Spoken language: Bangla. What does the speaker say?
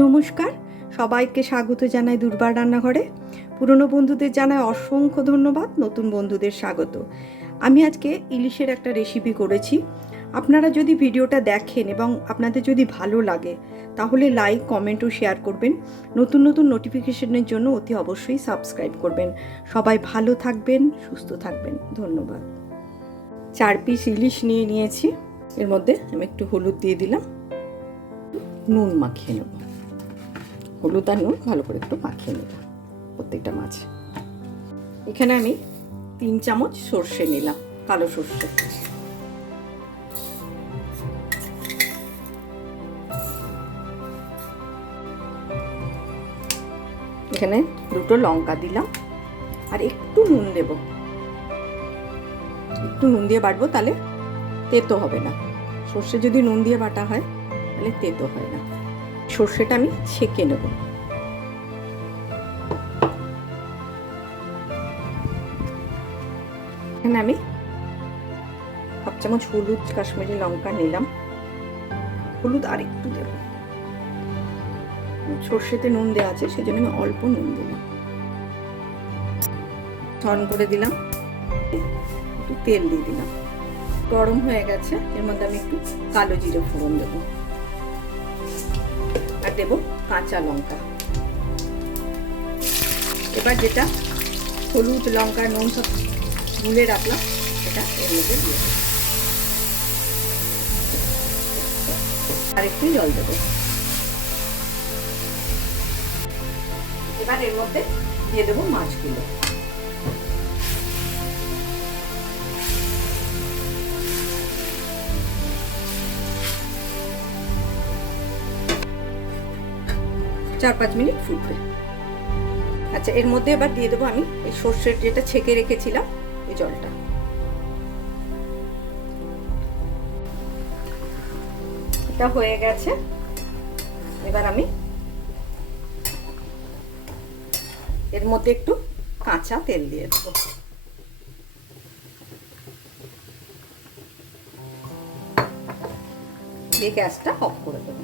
নমস্কার, সবাইকে স্বাগত জানাই দুর্বার রান্নাঘরে। পুরনো বন্ধুদের জানাই অসংখ্য ধন্যবাদ, নতুন বন্ধুদের স্বাগত। আমি আজকে ইলিশের একটা রেসিপি করেছি। আপনারা যদি ভিডিওটা দেখেন এবং আপনাদের যদি ভালো লাগে তাহলে লাইক, কমেন্ট ও শেয়ার করবেন। নতুন নতুন নোটিফিকেশনের জন্য অতি অবশ্যই সাবস্ক্রাইব করবেন। সবাই ভালো থাকবেন, সুস্থ থাকবেন। ধন্যবাদ। 4 পিস ইলিশ নিয়েছি। এর মধ্যে আমি একটু হলুদ দিয়ে দিলাম, নুন মাখিয়ে নেব। হলুদ আর নুন ভালো করে একটু মাখিয়ে নেব প্রত্যেকটা মাছ। এখানে আমি 3 চামচ সর্ষে নিলাম, কালো সর্ষে। এখানে 2টো লঙ্কা দিলাম আর একটু নুন দেব। একটু নুন দিয়ে বাটবো, তাহলে তেতো হবে না। সর্ষে যদি নুন দিয়ে বাটা হয় তাহলে তেতো হয় না। সর্ষেটা আমি ছেঁকে নেব। এখানে আমি 1 চামচ হলুদ, কাশ্মীরি লঙ্কা নিলাম। হলুদ আর একটু দেব, সর্ষেতে নুন দেওয়া আছে সেজন্য আমি অল্প নুন দিলাম। অন করে দিলাম, একটু তেল দিয়ে দিলাম। গরম হয়ে গেছে, এর মধ্যে আমি একটু কালো জিরে ফোড়ন দেবো আর দেব কাঁচা লঙ্কা। এবার যেটা হলুদ, লঙ্কা, নুন সব গুলে রাখলাম সেটা এর মধ্যে দিয়ে দেবো আর একটু জল দেবো। এবার এর মধ্যে দিয়ে দেবো মাছগুলো। চার 5 মিনিট ফুটবে। আচ্ছা, এর মধ্যে এবার দিয়ে দেবো আমি এই সর্ষের যেটা ছেঁকে রেখেছিলাম এই জলটা। এটা হয়ে গেছে। এবার আমি এর মধ্যে একটু কাঁচা তেল দিয়ে দেবো। দিয়ে গ্যাসটা অফ করে দেবো।